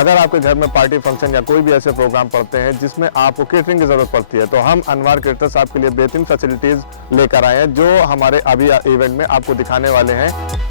अगर आपके घर में पार्टी फंक्शन या कोई भी ऐसे प्रोग्राम पड़ते हैं जिसमें आपको केटरिंग की ज़रूरत पड़ती है, तो हम अनवर केटरर्स आपके लिए बेहतरीन फैसिलिटीज़ लेकर आए हैं, जो हमारे अभी इवेंट में आपको दिखाने वाले हैं।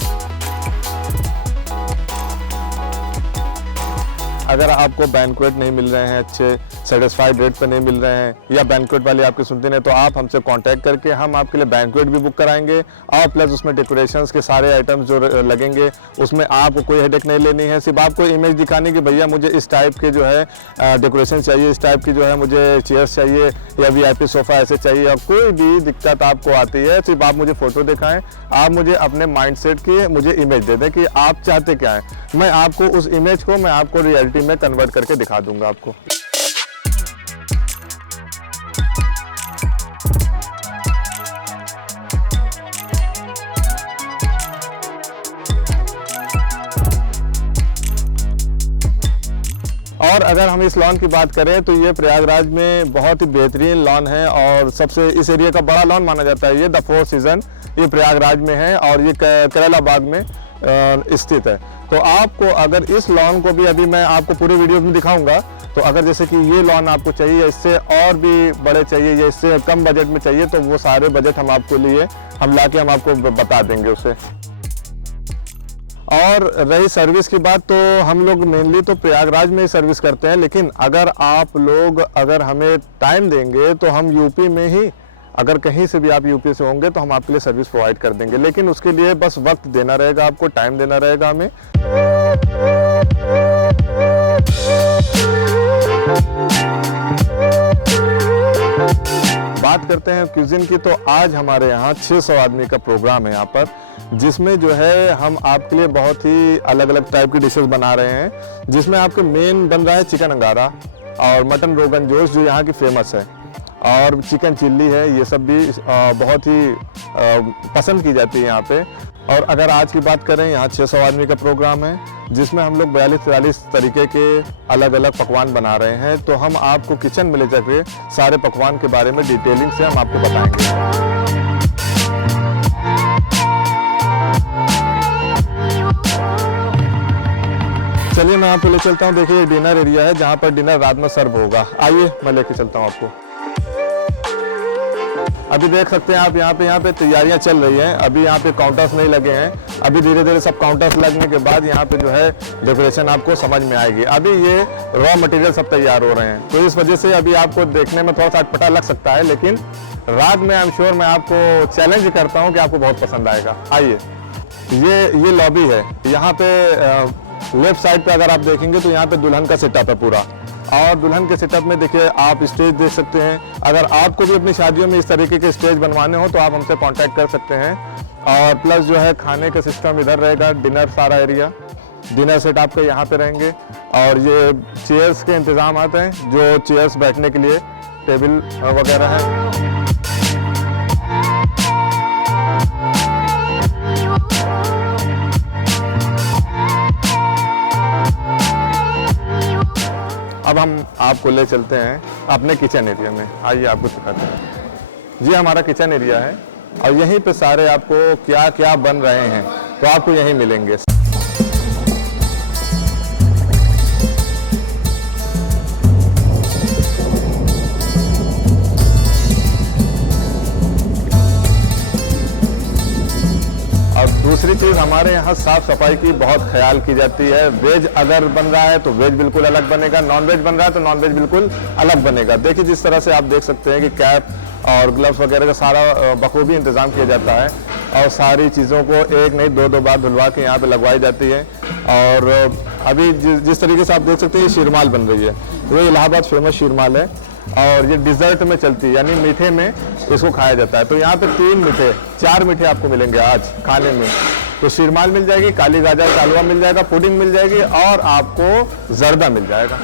अगर आपको बैंक्वेट नहीं मिल रहे हैं, अच्छे सेटिस्फाइड रेट पे नहीं मिल रहे हैं, या बैंक्वेट वाले आपके सुनते नहीं, तो आप हमसे कांटेक्ट करके हम आपके लिए बैंक्वेट भी बुक कराएंगे। और प्लस उसमें डेकोरेशंस के सारे आइटम्स जो लगेंगे उसमें आपको कोई हेडेक नहीं लेनी है। सिर्फ आपको इमेज दिखानी कि भैया मुझे इस टाइप के जो है डेकोरेशन चाहिए, इस टाइप की जो है मुझे चेयर्स चाहिए या VIP सोफ़ा ऐसे चाहिए। और कोई भी दिक्कत आपको आती है, सिर्फ आप मुझे फ़ोटो दिखाएँ, आप मुझे अपने माइंडसेट की मुझे इमेज दे दें कि आप चाहते क्या हैं। मैं आपको उस इमेज को मैं आपको रियलिटी में कन्वर्ट करके दिखा दूंगा आपको। और अगर हम इस लॉन की बात करें तो ये प्रयागराज में बहुत ही बेहतरीन लॉन है और सबसे इस एरिया का बड़ा लॉन माना जाता है। ये द 4 सीजन ये प्रयागराज में है और ये केरला बाग में स्थित है। तो आपको अगर इस लॉन को भी अभी मैं आपको पूरे वीडियो में दिखाऊंगा, तो अगर जैसे कि ये लॉन आपको चाहिए, इससे और भी बड़े चाहिए या इससे कम बजट में चाहिए, तो वो सारे बजट हम आपको लिए हम लाके हम आपको बता देंगे उसे। और रही सर्विस की बात, तो हम लोग मेनली तो प्रयागराज में ही सर्विस करते हैं, लेकिन अगर आप लोग अगर हमें टाइम देंगे तो हम यूपी में ही, अगर कहीं से भी आप यूपी से होंगे तो हम आपके लिए सर्विस प्रोवाइड कर देंगे। लेकिन उसके लिए बस वक्त देना रहेगा, आपको टाइम देना रहेगा हमें। बात करते हैं क्यूजिन की, तो आज हमारे यहाँ 600 आदमी का प्रोग्राम है यहाँ पर, जिसमें जो है हम आपके लिए बहुत ही अलग अलग टाइप की डिशेस बना रहे हैं। जिसमें आपके मेन बन रहा है चिकन अंगारा और मटन रोगन जोश जो यहाँ की फेमस है, और चिकन चिल्ली है। ये सब भी बहुत ही पसंद की जाती है यहाँ पे। और अगर आज की बात करें, यहाँ 600 आदमी का प्रोग्राम है, जिसमें हम लोग 42-43 तरीके के अलग अलग पकवान बना रहे हैं। तो हम आपको किचन में ले जाके सारे पकवान के बारे में डिटेलिंग से हम आपको बताएंगे। चलिए मैं आपको ले चलता हूँ। देखिए ये डिनर एरिया है जहाँ पर डिनर रात में सर्व होगा। आइए मैं लेके चलता हूँ आपको। अभी देख सकते हैं आप यहाँ पे तैयारियां चल रही हैं। अभी यहाँ पे काउंटर्स नहीं लगे हैं। अभी धीरे धीरे सब काउंटर्स लगने के बाद यहाँ पे जो है डेकोरेशन आपको समझ में आएगी। अभी ये रॉ मटेरियल सब तैयार हो रहे हैं, तो इस वजह से अभी आपको देखने में थोड़ा सा अटपटा लग सकता है, लेकिन रात में आई एम श्योर मैं आपको चैलेंज करता हूँ कि आपको बहुत पसंद आएगा। आइए, ये लॉबी है। यहाँ पे लेफ्ट साइड पे अगर आप देखेंगे तो यहाँ पे दुल्हन का सेटअप है पूरा, और दुल्हन के सेटअप में देखिए आप स्टेज देख सकते हैं। अगर आपको भी अपनी शादियों में इस तरीके के स्टेज बनवाने हो तो आप हमसे कांटेक्ट कर सकते हैं। और प्लस जो है खाने का सिस्टम इधर रहेगा, डिनर सारा एरिया, डिनर सेट आपके यहाँ पे रहेंगे। और ये चेयर्स के इंतजाम आते हैं, जो चेयर्स बैठने के लिए टेबल वगैरह है। अब हम आपको ले चलते हैं अपने किचन एरिया में। आइए आपको दिखाते हैं। जी हमारा किचन एरिया है और यहीं पे सारे आपको क्या क्या बन रहे हैं तो आपको यहीं मिलेंगे। दूसरी चीज़ हमारे यहाँ साफ सफाई की बहुत ख्याल की जाती है। वेज अगर बन रहा है तो वेज बिल्कुल अलग बनेगा, नॉन वेज बन रहा है तो नॉन वेज बिल्कुल अलग बनेगा। देखिए जिस तरह से आप देख सकते हैं कि कैप और ग्लव्स वगैरह का सारा बखूबी इंतज़ाम किया जाता है, और सारी चीज़ों को एक नहीं दो बार धुलवा के यहाँ पे लगवाई जाती है। और अभी जिस तरीके से आप देख सकते हैं ये शीरमाल बन रही है, वो इलाहाबाद फेमस शीरमाल है, और ये डिज़र्ट में चलती है, यानी मीठे में इसको खाया जाता है। तो यहाँ पे 4 मीठे आपको मिलेंगे आज खाने में। तो शीरमाल मिल जाएगी, काली गाजर का हलवा मिल जाएगा, पुडिंग मिल जाएगी, और आपको जर्दा मिल जाएगा।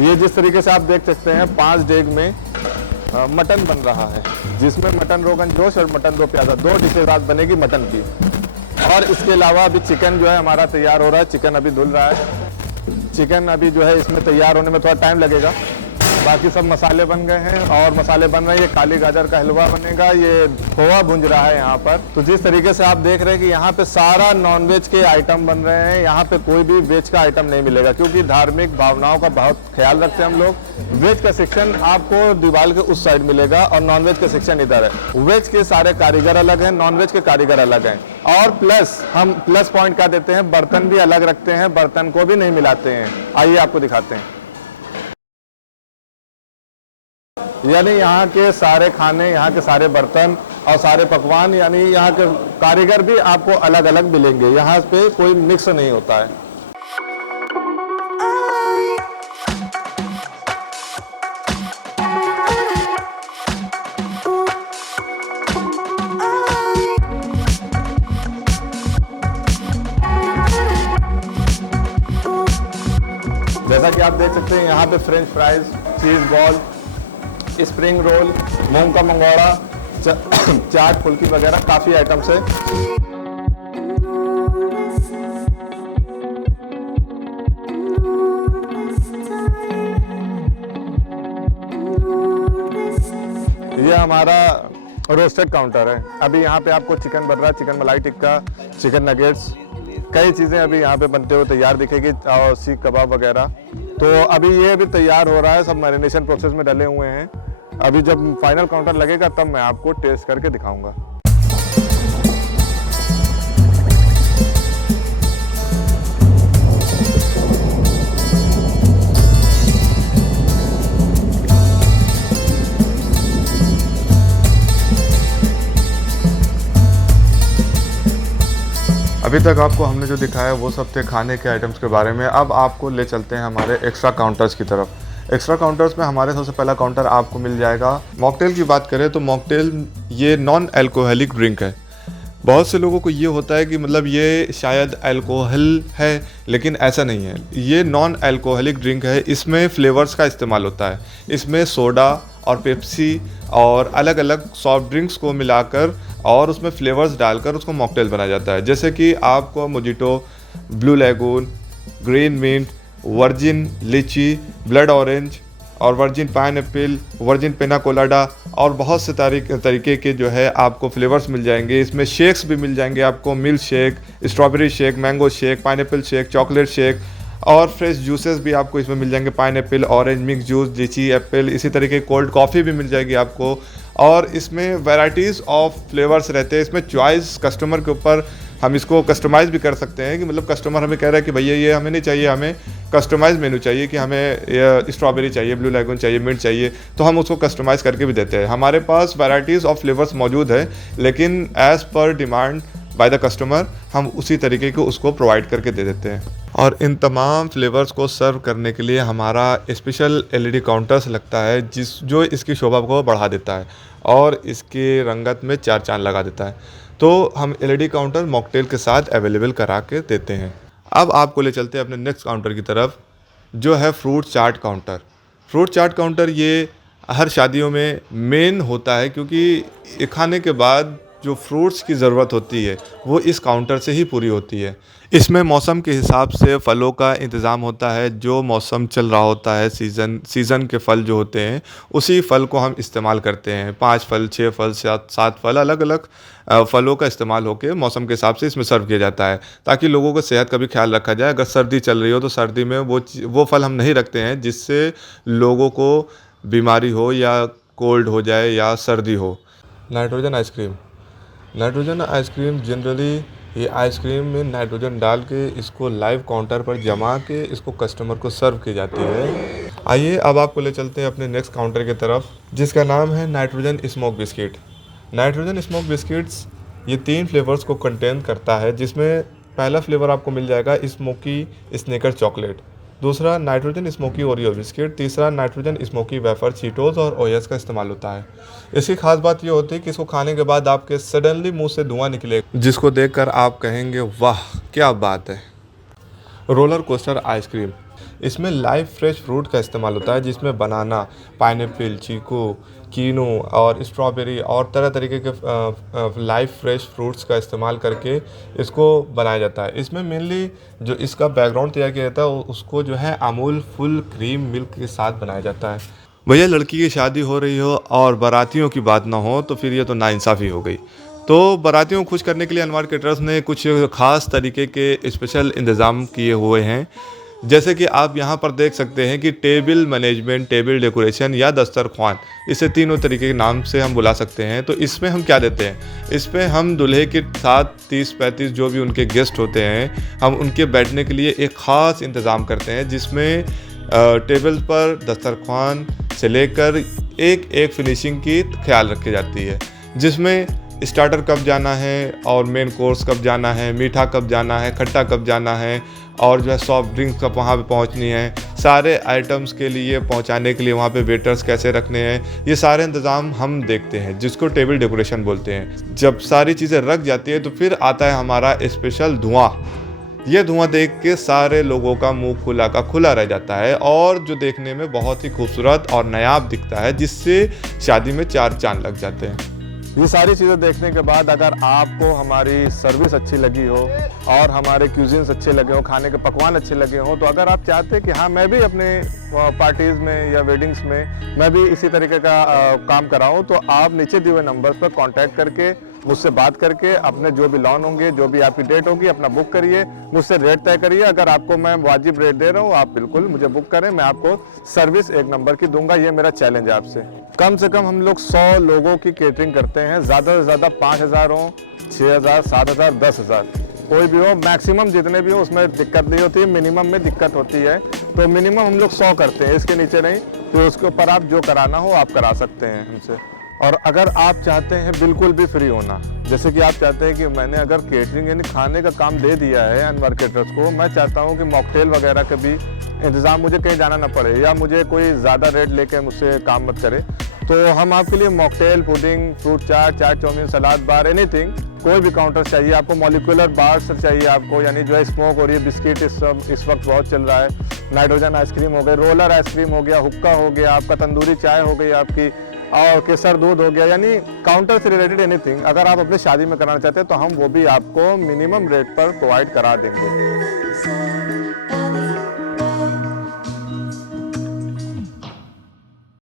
ये जिस तरीके से आप देख सकते हैं 5 डेग में मटन बन रहा है, जिसमें मटन रोगन जोश और मटन दो प्याजा 2 डिशेज आज बनेगी मटन की। और इसके अलावा अभी चिकन जो है हमारा तैयार हो रहा है। चिकन अभी धुल रहा है। चिकन अभी जो है इसमें तैयार होने में थोड़ा टाइम लगेगा। बाकी सब मसाले बन गए हैं और मसाले बन रहे हैं। ये काली गाजर का हलवा बनेगा, ये खोआ भुंज रहा है यहाँ पर। तो जिस तरीके से आप देख रहे हैं कि यहाँ पे सारा नॉनवेज के आइटम बन रहे हैं, यहाँ पे कोई भी वेज का आइटम नहीं मिलेगा, क्योंकि धार्मिक भावनाओं का बहुत ख्याल रखते हैं हम लोग। वेज का सेक्शन आपको दीवार के उस साइड मिलेगा और नॉनवेज का सेक्शन इधर है। वेज के सारे कारीगर अलग हैं, नॉनवेज के कारीगर अलग हैं। और प्लस हम प्लस पॉइंट क्या देते हैं, बर्तन भी अलग रखते हैं, बर्तन को भी नहीं मिलाते हैं। आइए आपको दिखाते हैं। यानी यहाँ के सारे खाने, यहाँ के सारे बर्तन और सारे पकवान, यानी यहाँ के कारीगर भी आपको अलग अलग मिलेंगे। यहाँ पे कोई मिक्स नहीं होता है। जैसा कि आप देख सकते हैं यहाँ पे french fries, cheese ball, spring roll, मूंग का मंगोड़ा, चाट, फुल्की वगैरह काफ़ी आइटम्स है। ये हमारा रोस्टेड काउंटर है। अभी यहाँ पे आपको चिकन बन रहा है, चिकन मलाई टिक्का, चिकन नगेट्स, कई चीज़ें अभी यहाँ पे बनते हुए तैयार दिखेगी, और सीख कबाब वगैरह। तो अभी ये भी तैयार हो रहा है, सब मैरिनेशन प्रोसेस में डले हुए हैं। अभी जब फाइनल काउंटर लगेगा तब मैं आपको टेस्ट करके दिखाऊंगा। अभी तक आपको हमने जो दिखाया वो सब थे खाने के आइटम्स के बारे में। अब आपको ले चलते हैं हमारे एक्स्ट्रा काउंटर्स की तरफ। एक्स्ट्रा काउंटर्स में हमारे सबसे पहला काउंटर आपको मिल जाएगा। मॉकटेल की बात करें तो मॉकटेल ये नॉन अल्कोहलिक ड्रिंक है। बहुत से लोगों को ये होता है कि मतलब ये शायद अल्कोहल है, लेकिन ऐसा नहीं है। ये नॉन अल्कोहलिक ड्रिंक है। इसमें फ्लेवर्स का इस्तेमाल होता है। इसमें सोडा और पेप्सी और अलग अलग सॉफ्ट ड्रिंक्स को मिलाकर और उसमें फ्लेवर्स डालकर उसको मॉकटेल बनाया जाता है। जैसे कि आपको mojito, blue lagoon, green mint, virgin lychee, blood orange और virgin pineapple, virgin pina colada और बहुत से तरीके के जो है आपको फ्लेवर्स मिल जाएंगे। इसमें शेक्स भी मिल जाएंगे आपको, milk shake, strawberry shake, mango shake, pineapple shake, chocolate shake और फ्रेश जूसेस भी आपको इसमें मिल जाएंगे। पाइनएप्पल, ऑरेंज मिक्स जूस, लीची, एप्पल, इसी तरीके कोल्ड कॉफ़ी भी मिल जाएगी आपको। और इसमें वैराइटीज़ ऑफ फ्लेवर्स रहते हैं। इसमें चॉइस कस्टमर के ऊपर हम इसको कस्टमाइज़ भी कर सकते हैं कि मतलब कस्टमर हमें कह रहा है कि भैया ये हमें नहीं चाहिए, हमें कस्टमाइज़ मेनू चाहिए कि हमें स्ट्रॉबेरी चाहिए, ब्लू लैगून चाहिए, मिंट चाहिए, तो हम उसको कस्टमाइज़ करके भी देते हैं। हमारे पास वैराइटीज़ ऑफ फ्लेवर्स मौजूद है, लेकिन as per demand by the customer हम उसी तरीके को उसको प्रोवाइड करके दे देते हैं। और इन तमाम फ्लेवर्स को सर्व करने के लिए हमारा स्पेशल एलईडी काउंटर्स लगता है जो इसकी शोभा को बढ़ा देता है और इसके रंगत में चार चांद लगा देता है। तो हम एलईडी काउंटर मॉकटेल के साथ अवेलेबल करा के देते हैं। अब आपको ले चलते हैं अपने नेक्स्ट काउंटर की तरफ, जो है फ्रूट चाट काउंटर। फ्रूट चाट काउंटर ये हर शादियों में मेन होता है, क्योंकि खाने के बाद जो फ्रूट्स की ज़रूरत होती है वो इस काउंटर से ही पूरी होती है। इसमें मौसम के हिसाब से फलों का इंतज़ाम होता है। जो मौसम चल रहा होता है, सीज़न के फल जो होते हैं उसी फल को हम इस्तेमाल करते हैं। 5 फल, 6 फल, 7 फल, अलग अलग फलों का इस्तेमाल होकर मौसम के हिसाब से इसमें सर्व किया जाता है, ताकि लोगों को सेहत का भी ख्याल रखा जाए। अगर सर्दी चल रही हो तो सर्दी में वो फल हम नहीं रखते हैं जिससे लोगों को बीमारी हो या कोल्ड हो जाए या सर्दी हो। Nitrogen ice cream. Nitrogen ice cream generally ये आइसक्रीम में नाइट्रोजन डाल के इसको लाइव काउंटर पर जमा के इसको कस्टमर को सर्व की जाती है। आइए अब आपको ले चलते हैं अपने नेक्स्ट काउंटर की तरफ, जिसका नाम है nitrogen smoke biscuit. Nitrogen smoke biscuits ये 3 फ्लेवर्स को कंटेन करता है, जिसमें पहला फ्लेवर आपको मिल जाएगा स्मोकी स्नेकर चॉकलेट, दूसरा नाइट्रोजन स्मोकी ओरियो बिस्किट, तीसरा नाइट्रोजन स्मोकी वेफर चीटोस और ओएस का इस्तेमाल होता है। इसकी खास बात ये होती है कि इसको खाने के बाद आपके सडनली मुंह से धुआं निकलेगा, जिसको देखकर आप कहेंगे वाह क्या बात है। Roller coaster ice cream. इसमें लाइव फ्रेश फ्रूट का इस्तेमाल होता है, जिसमें बनाना, पाइनएप्पल, चीकू, कीनू और स्ट्रॉबेरी और तरह तरीके के लाइव फ्रेश फ्रूट्स का इस्तेमाल करके इसको बनाया जाता है। इसमें मेनली जो इसका बैकग्राउंड तैयार किया जाता है उसको जो है अमूल फुल क्रीम मिल्क के साथ बनाया जाता है। भैया लड़की की शादी हो रही हो और बारातियों की बात ना हो तो फिर ये तो नाइंसाफ़ी हो गई। तो बारातियों को खुश करने के लिए अनवर केटरर्स ने कुछ ख़ास तरीके के स्पेशल इंतज़ाम किए हुए हैं। जैसे कि आप यहाँ पर देख सकते हैं कि टेबल मैनेजमेंट, टेबल डेकोरेशन या दस्तरख्वान, इसे तीनों तरीके के नाम से हम बुला सकते हैं। तो इसमें हम क्या देते हैं, इसमें हम दूल्हे के साथ 30-35 जो भी उनके गेस्ट होते हैं, हम उनके बैठने के लिए एक ख़ास इंतज़ाम करते हैं, जिसमें टेबल पर दस्तरख्वान से लेकर एक एक फिनिशिंग की ख्याल रखी जाती है, जिसमें स्टार्टर कब जाना है और मेन कोर्स कब जाना है, मीठा कब जाना है, खट्टा कब जाना है और जो है सॉफ्ट ड्रिंक्स कब वहाँ पे पहुँचनी है, सारे आइटम्स के लिए पहुँचाने के लिए वहाँ पे वेटर्स कैसे रखने हैं, ये सारे इंतज़ाम हम देखते हैं, जिसको टेबल डेकोरेशन बोलते हैं। जब सारी चीज़ें रख जाती है तो फिर आता है हमारा स्पेशल धुआं। ये धुआं देख के सारे लोगों का मुंह खुला का खुला रह जाता है और जो देखने में बहुत ही खूबसूरत और नायाब दिखता है, जिससे शादी में 4 चांद लग जाते हैं। ये सारी चीज़ें देखने के बाद अगर आपको हमारी सर्विस अच्छी लगी हो और हमारे क्यूजिन्स अच्छे लगे हो, खाने के पकवान अच्छे लगे हो, तो अगर आप चाहते हैं कि हाँ मैं भी अपने पार्टीज़ में या वेडिंग्स में मैं भी इसी तरीके का काम कराऊं, तो आप नीचे दिए हुए नंबर पर कांटेक्ट करके मुझसे बात करके अपने जो भी लॉन होंगे, जो भी आपकी डेट होगी, अपना बुक करिए, मुझसे रेट तय करिए। अगर आपको मैं वाजिब रेट दे रहा हूँ, आप बिल्कुल मुझे बुक करें, मैं आपको सर्विस 1 नंबर की दूंगा। ये मेरा चैलेंज है आपसे। कम से कम हम लोग 100 लोगों की केटरिंग करते हैं, ज़्यादा से ज़्यादा 5000 हो, 6000, 7000, 10000 कोई भी हो, मैक्सिमम जितने भी हो उसमें दिक्कत नहीं होती है, मिनिमम में दिक्कत होती है। तो मिनिमम हम लोग 100 करते हैं, इसके नीचे नहीं। तो उसके ऊपर आप जो कराना हो आप करा सकते हैं हमसे। और अगर आप चाहते हैं बिल्कुल भी फ्री होना, जैसे कि आप चाहते हैं कि मैंने अगर केटरिंग यानी खाने का काम दे दिया है अनवर केटरर्स को, मैं चाहता हूं कि मॉकटेल वगैरह का भी इंतज़ाम, मुझे कहीं जाना ना पड़े या मुझे कोई ज़्यादा रेट लेके मुझसे काम मत करे, तो हम आपके लिए मॉकटेल, पुडिंग, फ्रूट चाट, चाट चाउमीन, सलाद बार, एनीथिंग, कोई भी काउंटर चाहिए आपको, मॉलिक्यूलर बार से चाहिए आपको, यानी जो है स्मोक हो रही है, बिस्किट इस वक्त बहुत चल रहा है, नाइट्रोजन आइसक्रीम हो गई, रोलर आइसक्रीम हो गया, हुक्का हो गया, आपका तंदूरी चाय हो गई आपकी, और केसर दूध हो गया, यानी काउंटर से रिलेटेड एनीथिंग अगर आप अपनी शादी में कराना चाहते हैं तो हम वो भी आपको मिनिमम रेट पर प्रोवाइड करा देंगे।